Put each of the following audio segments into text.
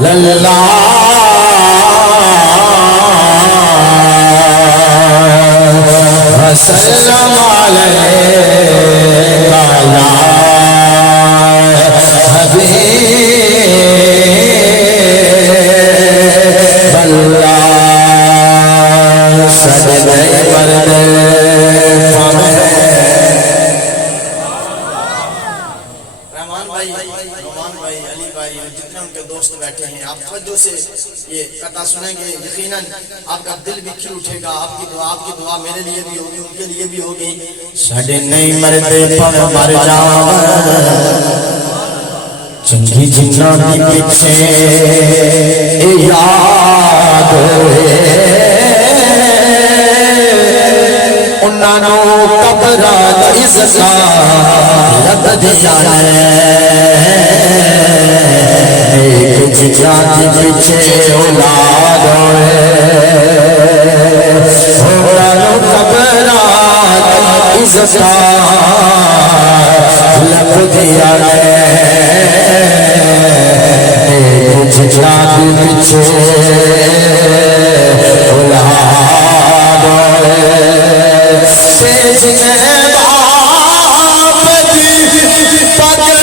للہ وسلم علیکہ یا حبیب اللہ سجدہ مرد یہ قطع سنیں گے یقیناً آپ کا دل بھی کھل اٹھے گا. آپ کی دعا میرے لیے بھی ہوگی, ان کے لیے بھی ہوگی. ساڈے نہیں مرتے پم مر جاون چنگی جنہ دی پیچھے یاد ہوئے انہاں نو قبرات عزتاں لب جانے جاتی پیچھے اولاد ہوئے ہونو قبرات عزتاں لب دیا جاتی پیچھے اولاد ہوئے سیج میں باپ دی پتر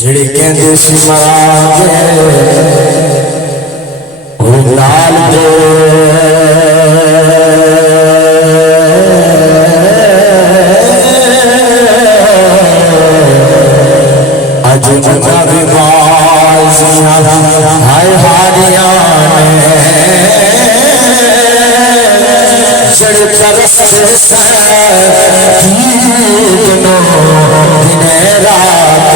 جڑی کہندے سی مراں او لال دے اج جگہ بھی بازیاں ہائے ہاریاں جڑ ترس سے دینو دن رات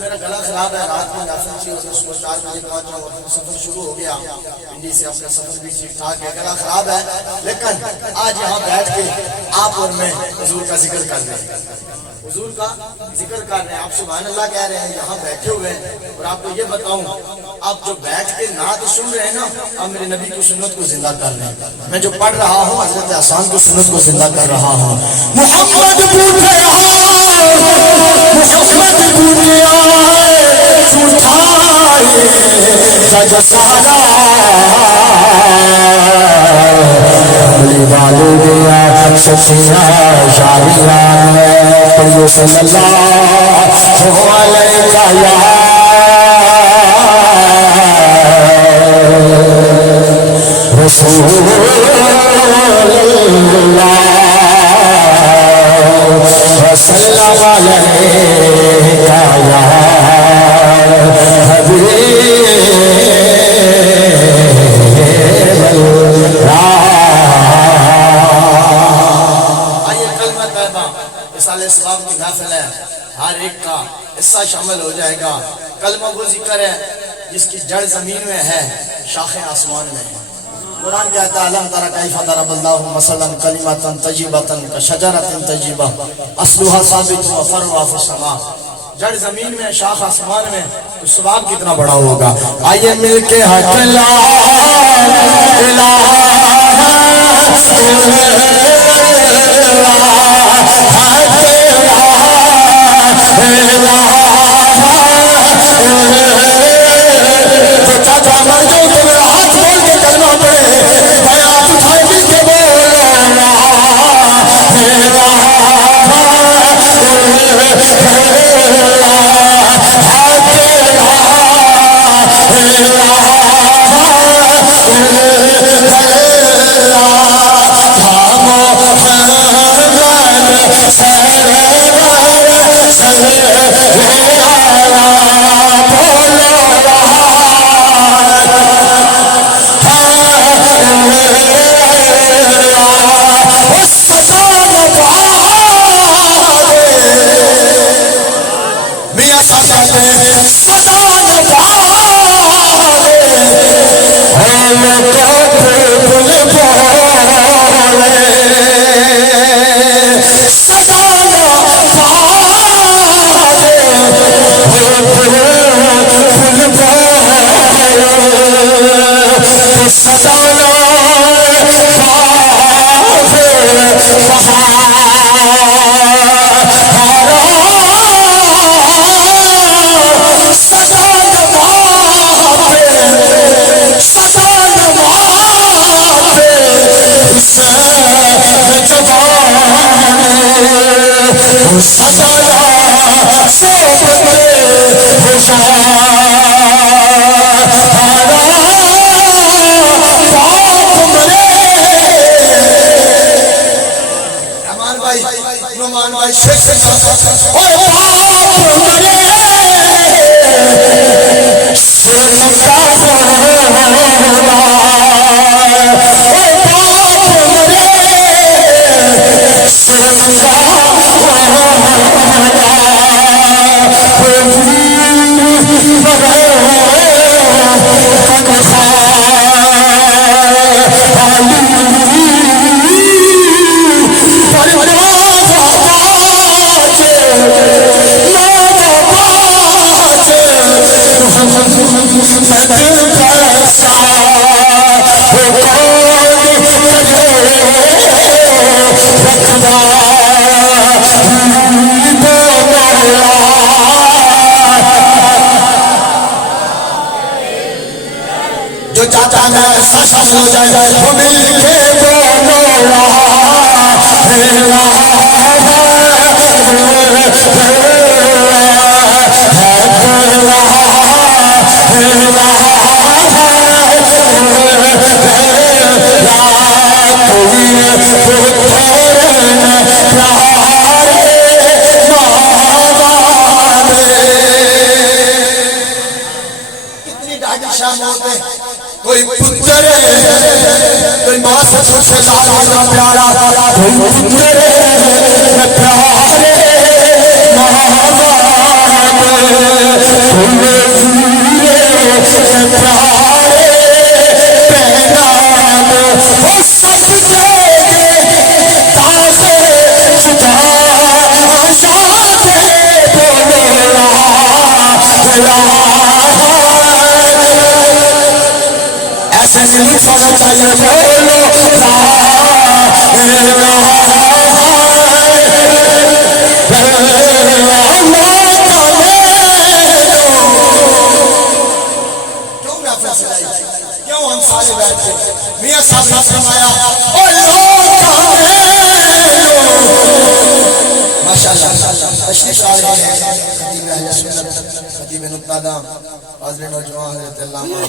میرا گلا خراب ہے, رات میں نافذ تھی اور صبح 4 بجے پہنچ رہا ہوں, سفر شروع ہو گیا انڈی سے. اپنا سفر بھی ٹھیک ٹھاک ہے, گلا خراب ہے, لیکن آج یہاں بیٹھ کے آپ اور میں حضور کا ذکر کر رہے ہیں, حضور کا ذکر کر رہے ہیں. آپ سبحان اللہ کہہ رہے ہیں, یہاں بیٹھے ہوئے ہیں. اور آپ کو یہ بتاؤں, آپ جو بیٹھ کے نعت سن رہے ہیں نا, آپ میرے نبی کی سنت کو زندہ کر رہے ہیں. میں جو پڑھ رہا ہوں حضرت حسان کی سنت کو زندہ کر رہا ہوں. محمد پوچھے محمد دنیا سج سارا علی والے دیا سچیا شادیاں پڑھو صلی اللہ علیہ یا رسول اللہ اسلام کی محفل ہے، ہر ایک کا حصہ شامل ہو جائے گا۔ کلمہ وہ ذکر ہے جس کی جڑ زمین میں ہے، شاخیں آسمان میں ہیں۔ قرآن کہتا ہے الم تر کیف ضرب اللہ مثلا کلمۃ طیبۃ کشجرۃ طیبہ اصلها ثابت وفرعها فی السماء۔ جڑ زمین میں، شاخ آسمان میں، تو ثواب کتنا بڑا ہوگا۔ آئیے مل کے حق لا الہ کوئی پتر کوئی ماں سے سب سے زیادہ پیارا، کوئی پتر پیارے محمد، کوئی پیارے پہنام، وہ سب سے تاخیر جدا آشاد بولو ایسے نہیں سونا چاہیے بولو کیوں ہم سارے بیٹھے میاں صاحب نے فرمایا ماشاءاللہ تشریف لا رہے ہیں اہل سنت خطیب نقطہ حضرت نوجوان حضرت علامہ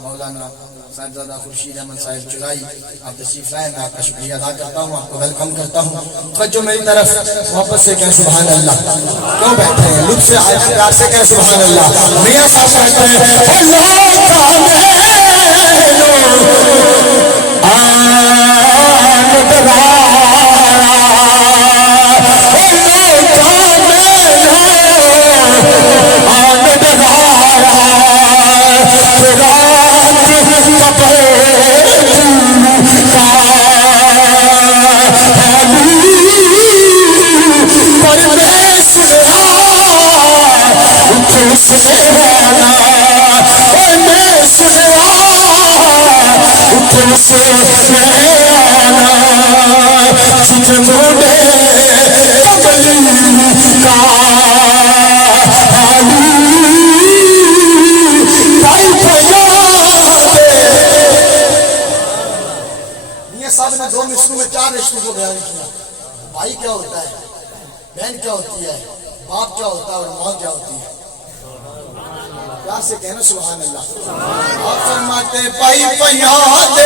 مولانا صاحبزادہ خورشید احمد صاحب چلائی، آپ تشریف لائے، میں آپ کا شکریہ ادا کرتا ہوں، آپ کو ویلکم کرتا ہوں۔ توجہ میری طرف، محبت سے کہیں سبحان اللہ، کیوں بیٹھے ہیں؟ لطف سے آئے پیار سے کہیں سبحان اللہ۔ میاں صاحب کہتے ہیں اللہ کا صاحب نے دو مصروں میں چار رشتوں کو بیان کیا۔ بھائی کیا ہوتا ہے، بہن کیا ہوتی ہے، باپ کیا ہوتا ہے اور ماں کیا ہوتی ہے۔ پیار سے کہنا سبحان اللہ۔ آپ فرماتے بھائی پیاد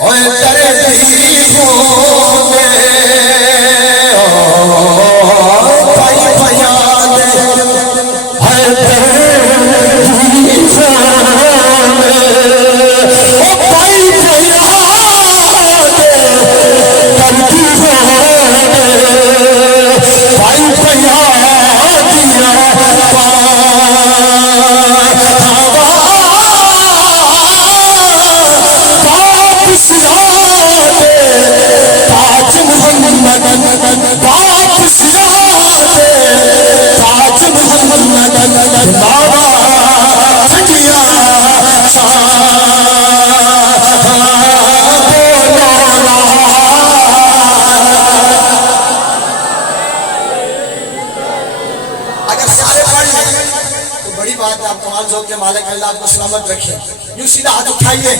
اور تربی ہو گے، بھائی پیاد اور تربی کے مالک اللہ آپ کو سلامت رکھے۔ یوں سیدھا ہاتھ اٹھائیے،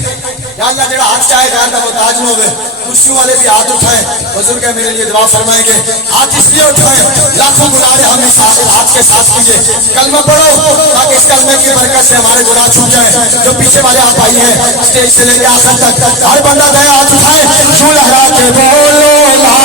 یا اللہ جڑا ہاتھ چاہے غیر کا محتاج نہ ہوئے۔ کرسیوں والے بھی ہاتھ اٹھائیں، بزرگ ہے میرے لیے دعا فرمائیں گے۔ ہاتھ اس لیے اٹھائیں، لاکھوں گناہ ہم اس ہاتھ کے ساتھ کیجئے، کلمہ پڑھو تاکہ اس کلمے کی برکت سے ہمارے گناہ چھوٹ جائیں۔ جو پیچھے والے آپ بھائی ہیں اسٹیج سے لے کے آخر تک ہر بندہ گئے ہاتھ اٹھائیں، یوں لہرا کے بولو لا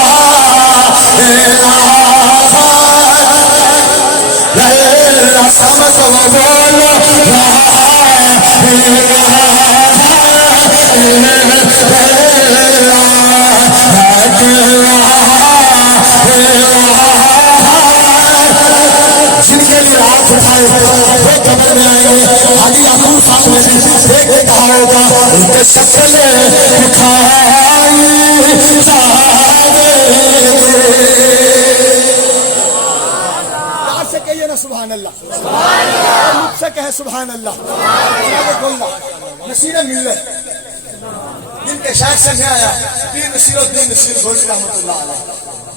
جن کے لیے ہاتھ اٹھائے وہ قبر میں آئیں گے۔ حاجی یعقوب صاحب نے ایک نے کہا ہوگا ان کے شکل دکھائی سے کہیے نا سبحان اللہ، مجھ سے کہے سبحان اللہ۔ نصیر ملت جن کے شاید سے میں آیا پیر نصیر الدین نصیر گولڈی رحمۃ اللہ علیہ،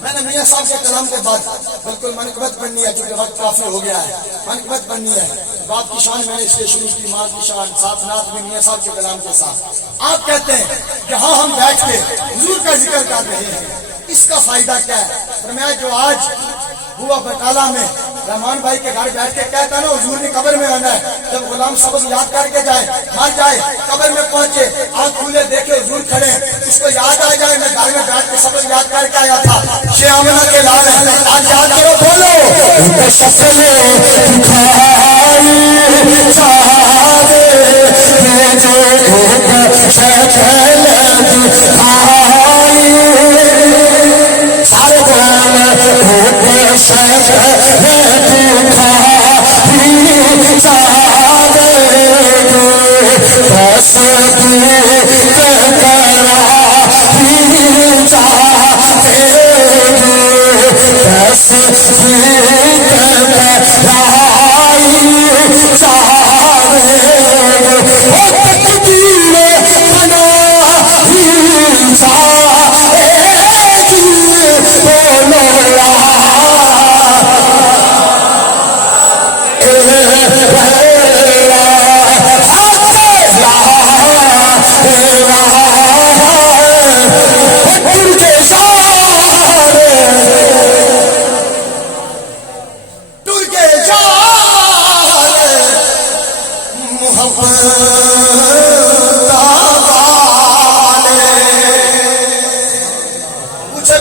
میں نے میاں صاحب کے کلام کے بعد بالکل منقبت پڑھنی ہے چونکہ وقت کافی ہو گیا ہے، منقبت پڑھنی ہے۔ باپ کی شان میں نے اس لیے شروع کی، ماں کی شان ساتھ نات میں میاں صاحب کے کلام کے ساتھ۔ آپ کہتے ہیں کہ ہاں ہم بیٹھ کے حضور کا ذکر کر رہے ہیں، اس کا فائدہ کیا ہے؟ فرمایا جو آج ہوا بٹالہ میں رحمان بھائی کے گھر بیٹھ کے کہتا ہے نا حضور نے قبر میں آنا ہے، جب غلام سبز یاد کر کے جائے، مر جائے، قبر میں پہنچے، آنکھ کھولے دیکھے حضور کھڑے، اس کو یاد آ جائے میں گھر میں بیٹھ کے سبز یاد کر کے آیا تھا، شیخ آمنہ کے لال ہے، آج یاد کرو بولو ان کے شکل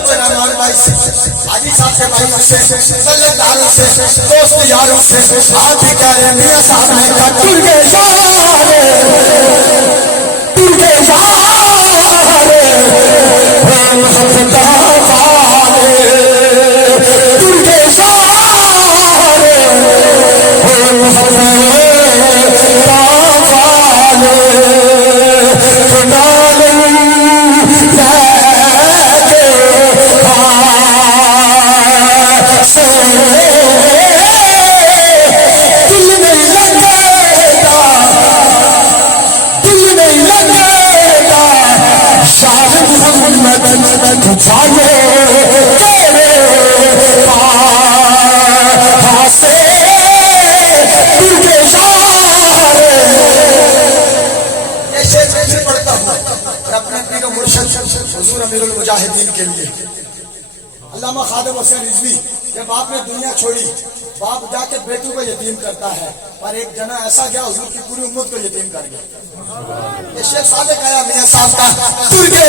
بچے رحمان بھائی سے حاجی صاحب کے بھائیوں سے ملت داروں سے دوست یاروں سے آپ بھی کہہ رہے ہیں میاں صاحب نے کہا ترکے سارے ترکے حضور امیر المجاہدین کے لیے علامہ خادم حسین رضوی جب آپ نے دنیا چھوڑی باپ جا کے بیٹوں کو یتیم کرتا ہے اور ایک جنا ایسا گیا حضور کی پوری امت کو یتیم کر گیا یہ شیخ صادق آیا میاں صاحب کا ترکے